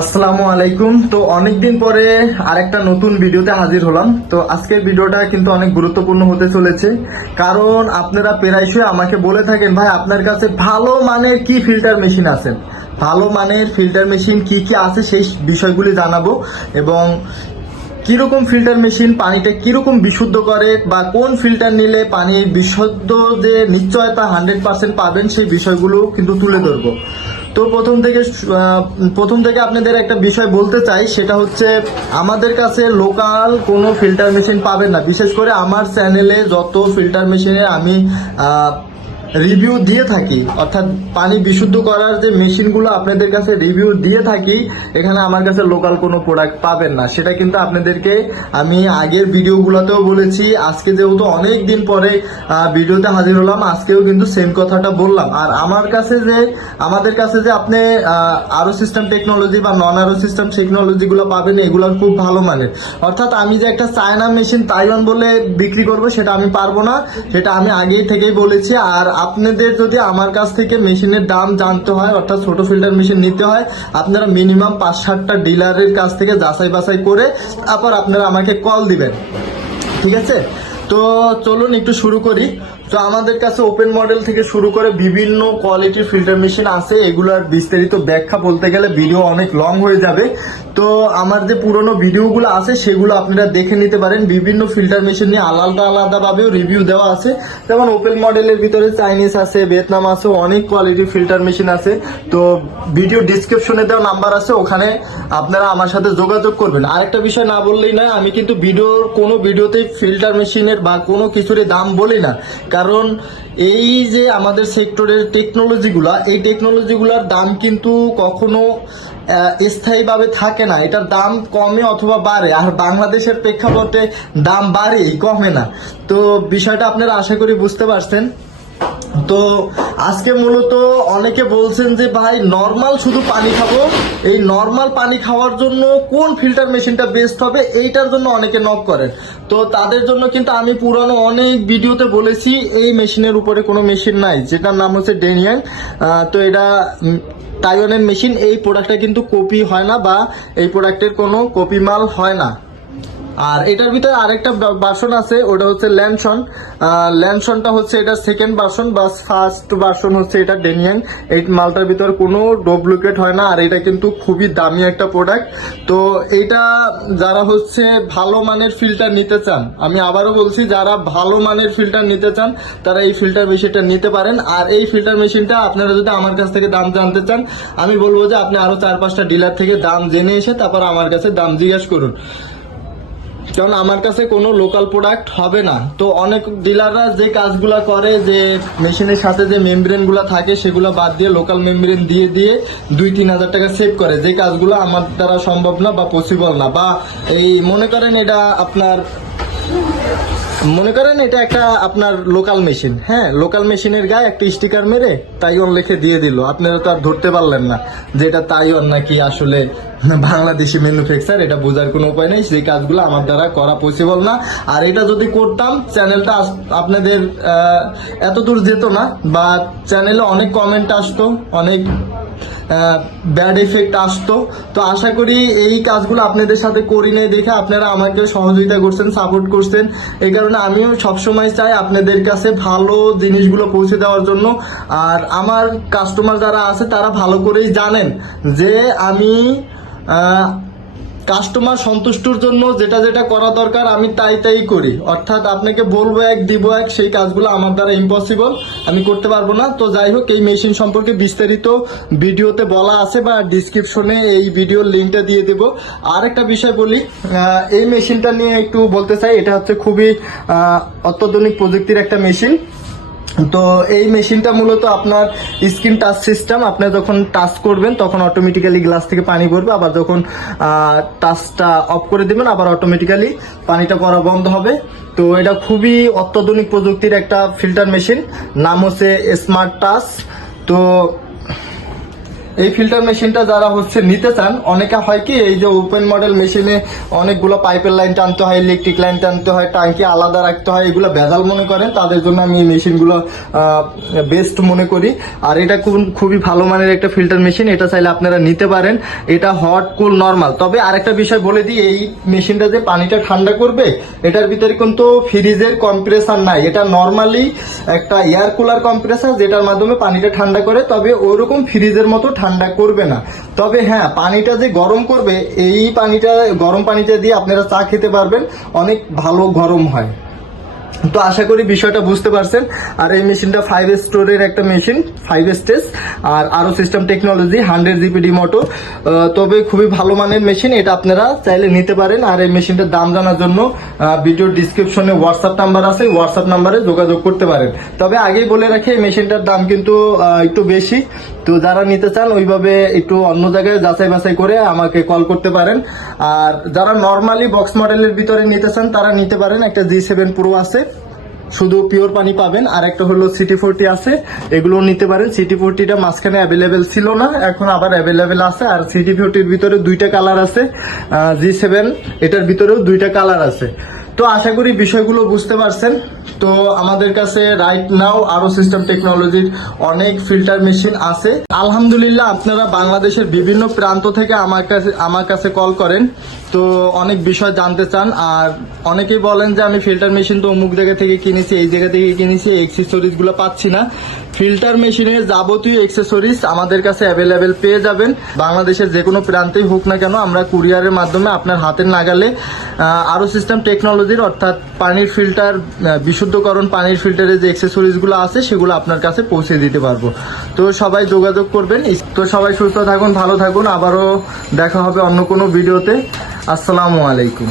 আসসালামু আলাইকুম। তো অনেকদিন পরে আরেকটা নতুন ভিডিওতে হাজির হলাম। তো আজকের ভিডিওটা কিন্তু অনেক গুরুত্বপূর্ণ হতে চলেছে। কারণ আপনারা প্রায়শই আমাকে বলে থাকেন, ভাই, আপনার কাছে ভালো মানের কি ফিল্টার মেশিন আছে? ভালো মানের ফিল্টার মেশিন কি কি আছে সেই বিষয়গুলি জানাব এবং কীরকম ফিল্টার মেশিন পানিটা কীরকম বিশুদ্ধ করে বা কোন ফিল্টার নিলে পানির বিশুদ্ধ যে নিশ্চয়তা হান্ড্রেড পার্সেন্ট পাবেন সেই বিষয়গুলো কিন্তু তুলে ধরবো। তো প্রথম থেকে প্রথম থেকে আপনাদের একটা বিষয় বলতে চাই, সেটা হচ্ছে আমাদের কাছে লোকাল কোনো ফিল্টার মেশিন পাবেন না। বিশেষ করে আমার চ্যানেলে যত ফিল্টার মেশিনে আমি রিভিউ দিয়ে থাকি। অর্থাৎ পানি বিশুদ্ধ করার যে মেশিনগুলো আপনাদের কাছে রিভিউ দিয়ে থাকি, এখানে আমার কাছে লোকাল কোনো প্রোডাক্ট পাবেন না। সেটা কিন্তু আপনাদেরকে আমি আগের ভিডিওগুলোতেও বলেছি। আজকে যেহেতু অনেক দিন পরে ভিডিওতে হাজির হলাম, আজকেও কিন্তু সেম কথাটা বললাম। আর আমার কাছে যে, আমাদের কাছে যে আপনি আরও সিস্টেম টেকনোলজি বা নন আরও সিস্টেম টেকনোলজি গুলো পাবেন, এগুলো খুব ভালো মানের। অর্থাৎ আমি যে একটা চায়না মেশিন তাইওয়ান বলে বিক্রি করব, সেটা আমি পারব না। সেটা আমি আগেই থেকেই বলেছি। আর আপনাদের যদি আমার কাছ থেকে মেশিনের দাম জানতে হয়, অর্থাৎ ছোট ফিল্টার মেশিন নিতে হয়, আপনারা মিনিমাম পাঁচ সাতটা ডিলারের কাছ থেকে যাচাই বাছাই করে তারপর আপনারা আমাকে কল দিবেন। ঠিক আছে? তো চলুন একটু শুরু করি। তো আমাদের কাছে ওপেন মডেল থেকে শুরু করে বিভিন্ন কোয়ালিটির ফিল্টার মেশিন আছে, এগুলোর বিস্তারিত ব্যাখ্যা বলতে গেলে ভিডিও অনেক লং হয়ে যাবে। তো, আমার যে পুরনো ভিডিওগুলো আছে, সেগুলো আপনারা দেখে নিতে পারেন। বিভিন্ন ফিল্টার মেশিন নিয়ে আলাদা আলাদাভাবেও রিভিউ দেওয়া আছে। যেমন ওপেন মডেলের ভিতরে চাইনিজ আছে ভিয়েতনাম আছে, অনেক কোয়ালিটির ফিল্টার মেশিন আছে। তো ভিডিও ডিসক্রিপশনে দেওয়া নাম্বার আছে, ওখানে আপনারা আমার সাথে যোগাযোগ করবেন। আরেকটা বিষয় না বললেই নয়, আমি কিন্তু ভিডিওর কোনো ভিডিওতেই ফিল্টার মেশিনের বা কোনো কিছুরই দাম বলি না। কারণ এই যে আমাদের সেক্টরের টেকনোলজিগুলা, এই টেকনোলজিগুলার দাম কিন্তু কখনো স্থায়ীভাবে থাকে না। এটার দাম কমে অথবা বাড়ে। আর বাংলাদেশের প্রেক্ষাপটে দাম বাড়েই, কমে না। তো বিষয়টা আপনারা আশা করি বুঝতে পারছেন। তো আজকে মূলত অনেকে বলছেন যে ভাই নর্মাল শুধু পানি খাব। এই নর্মাল পানি খাওয়ার জন্য কোন ফিল্টার মেশিনটা বেস্ট হবে? এইটার জন্য অনেকে নক করেন। তো তাদের জন্য কিন্তু আমি পুরানো অনেক ভিডিওতে বলেছি এই মেশিনের উপরে কোনো মেশিন নাই যেটার নাম হচ্ছে ডেনিয়ান তো এটা উম, তাইওয়ানের মেশিন এই প্রোডাক্টটা কিন্তু কপি হয় না বা এই প্রোডাক্টের কোনো কপি মাল হয় না। আর এটার ভিতরে আরেকটা ভার্সন আছে, ওটা হচ্ছে ল্যানসন। ল্যানসনটা হচ্ছে এটা সেকেন্ড ভার্সন বা ফার্স্ট ভার্সন হচ্ছে এটা ডেনিয়াং এই মালটার ভিতরে কোনো ডুপ্লিকেট হয় না, আর এটা কিন্তু খুবই দামি একটা প্রোডাক্ট তো এইটা যারা হচ্ছে ভালো মানের ফিল্টার নিতে চান, আমি আবারও বলছি, যারা ভালো মানের ফিল্টার নিতে চান, তারা এই ফিল্টার মেশিনটা নিতে পারেন। আর এই ফিল্টার মেশিনটা আপনারা যদি আমার কাছ থেকে দাম জানতে চান, আমি বলব যে আপনি আরও চার পাঁচটা ডিলার থেকে দাম জেনে এসে তারপর আমার কাছে দাম জিজ্ঞাসা করুন। কারণ আমার কাছে কোনো লোকাল প্রোডাক্ট হবে না। তো অনেক ডিলাররা যে কাজগুলো করে, যে মেশিনের সাথে যে মেমব্রেনগুলো থাকে, সেগুলো বাদ দিয়ে লোকাল মেমব্রেন দিয়ে দিয়ে দুই তিন হাজার টাকা সেভ করে। যে কাজগুলো আমার দ্বারা সম্ভব না বা পসিবল না। বা এই মনে করেন এটা আপনার মনে করেন এটা একটা আপনার লোকাল মেশিন হ্যাঁ লোকাল মেশিনের গায়ে একটা স্টিকার মেরে তাইওয়ান লিখে দিয়ে দিল। আপনারা তো আর ধরতে পারলেন না যে এটা তাইওয়ান নাকি আসলে বাংলাদেশি ম্যানুফ্যাকচার এটা বোঝার কোনো উপায় নেই। সেই কাজগুলো আমার দ্বারা করা পসিবল না। আর এটা যদি করতাম চ্যানেলটা আপনাদের এত দূর যেত না বা চ্যানেলে অনেক কমেন্ট আসতো, অনেক ব্যাড এফেক্ট আসতো। তো আশা করি এই কাজগুলো আপনাদের সাথে করি নেই দেখে আপনারা আমাকে সহযোগিতা করছেন সাপোর্ট করছেন। এই কারণে আমিও সবসময় চাই আপনাদের কাছে ভালো জিনিসগুলো পৌঁছে দেওয়ার জন্য। আর আমার কাস্টমার যারা আছে, তারা ভালো করেই জানেন যে আমি কাস্টমার সন্তুষ্টর জন্য যেটা যেটা করা দরকার, আমি তাই তাই করি। অর্থাৎ আপনাকে বলব এক, দিব এক, সেই কাজগুলো আমার দ্বারা ইম্পসিবল আমি করতে পারব না। তো যাই হোক, এই মেশিন সম্পর্কে বিস্তারিত ভিডিওতে বলা আছে বা ডিসক্রিপশনে এই ভিডিওর লিঙ্কটা দিয়ে দেব। আর একটা বিষয় বলি এই মেশিনটা নিয়ে একটু বলতে চাই, এটা হচ্ছে খুবই অত্যাধুনিক প্রযুক্তির একটা মেশিন তো এই মেশিনটা মূলত আপনার স্ক্রিন টাচ সিস্টেম। আপনি যখন টাচ করবেন, তখন অটোমেটিক্যালি গ্লাস থেকে পানি পড়বে আবার যখন টাচটা অফ করে দেবেন, আবার অটোমেটিক্যালি পানিটা পড়া বন্ধ হবে। তো এটা খুবই অত্যাধুনিক প্রযুক্তির একটা ফিল্টার মেশিন নাম হচ্ছে স্মার্ট টাচ তো এই ফিল্টার মেশিনটা যারা হচ্ছে নিতে চান, অনেকে হয় কি, এই যে ওপেন মডেল মেশিনে অনেকগুলো পাইপের লাইন টানতে হয় ইলেকট্রিক লাইন টানতে হয় টাঙ্কি আলাদা রাখতে হয়, এগুলো ভেজাল মনে করেন, তাদের জন্য আমি এই মেশিনগুলো বেস্ট মনে করি। আর এটা খুব, খুবই ভালো মানের একটা ফিল্টার মেশিন এটা চাইলে আপনারা নিতে পারেন। এটা হট কুল নর্মাল তবে আরেকটা বিষয় বলে দিই, এই মেশিনটা যে পানিটা ঠান্ডা করবে, এটার ভিতরে কিন্তু ফ্রিজের কম্প্রেসার নাই। এটা নর্মালি একটা এয়ার কুলার কম্প্রেসার যেটার মাধ্যমে পানিটা ঠান্ডা করে, তবে ওরকম ফ্রিজের মতো ঠান্ডা করবে না। তবে হ্যাঁ পানিটা যে গরম করবে, এই পানিটা, গরম পানিটা দিয়ে আপনারা চা খেতে পারবেন, অনেক ভালো গরম হয়। তো আশা করি বিষয়টা বুঝতে পারছেন। আর এই মেশিনটা ফাইভ স্টোরের একটা মেশিন ফাইভ স্টেজ, আর আরও সিস্টেম টেকনোলজি হান্ড্রেড জিপিডি মোটো তবে খুবই ভালো মানের মেশিন, এটা আপনারা চাইলে নিতে পারেন। আর এই মেশিনটার দাম জানার জন্য ভিডিও ডিসক্রিপশনে হোয়াটসঅ্যাপ নাম্বার আছে হোয়াটসঅ্যাপ নাম্বারে যোগাযোগ করতে পারেন। তবে আগেই বলে রাখি, এই মেশিনটার দাম কিন্তু একটু বেশি। তো যারা নিতে চান, ওইভাবে একটু অন্য জায়গায় যাচাই বাছাই করে আমাকে কল করতে পারেন। আর যারা নর্মালি বক্স মডেলের ভিতরে নিতে চান, তারা নিতে পারেন। একটা জি সেভেন প্রো আছে, শুধু পিওর পানি পাবেন। আর একটা হলো সিটি ফোরটি আছে এগুলো নিতে পারেন। সিটি ফোরটিটা মাঝখানে অ্যাভেলেবেল ছিল না, এখন আবার অ্যাভেলেবেল আছে। আর সিটি ফোরটির ভিতরে দুইটা কালার আছে জি সেভেন এটার ভিতরেও দুইটা কালার আছে। তো আশা করি বিষয়গুলো বুঝতে পারছেন। তো আমাদের কাছে রাইট নাও আরও সিস্টেম টেকনোলজির অনেক ফিল্টার মেশিন আছে। আলহামদুলিল্লাহ আপনারা বাংলাদেশের বিভিন্ন প্রান্ত থেকে আমার কাছে আমার কাছে কল করেন। তো অনেক বিষয় জানতে চান আর অনেকেই বলেন যে আমি ফিল্টার মেশিন তো অমুক জায়গা থেকে কিনেছি এই জায়গা থেকে কিনেছি এক্সেসরিজগুলো পাচ্ছি না। ফিল্টার মেশিনের যাবতীয় এক্সেসরিজ আমাদের কাছে অ্যাভেলেবেল পেয়ে যাবেন। বাংলাদেশের যে কোনো প্রান্তেই হোক না কেন আমরা কুরিয়ারের মাধ্যমে আপনার হাতের নাগালে আহ, আরও সিস্টেম টেকনোলজির অর্থাৎ পানির ফিল্টার বিশুদ্ধকরণ পানির ফিল্টারের যে এক্সেসরিজগুলো আছে সেগুলো আপনার কাছে পৌঁছে দিতে পারব। তো সবাই যোগাযোগ করবেন। তো সবাই সুস্থ থাকুন ভালো থাকুন। আবারও দেখা হবে অন্য কোনো ভিডিওতে আসসালামু আলাইকুম।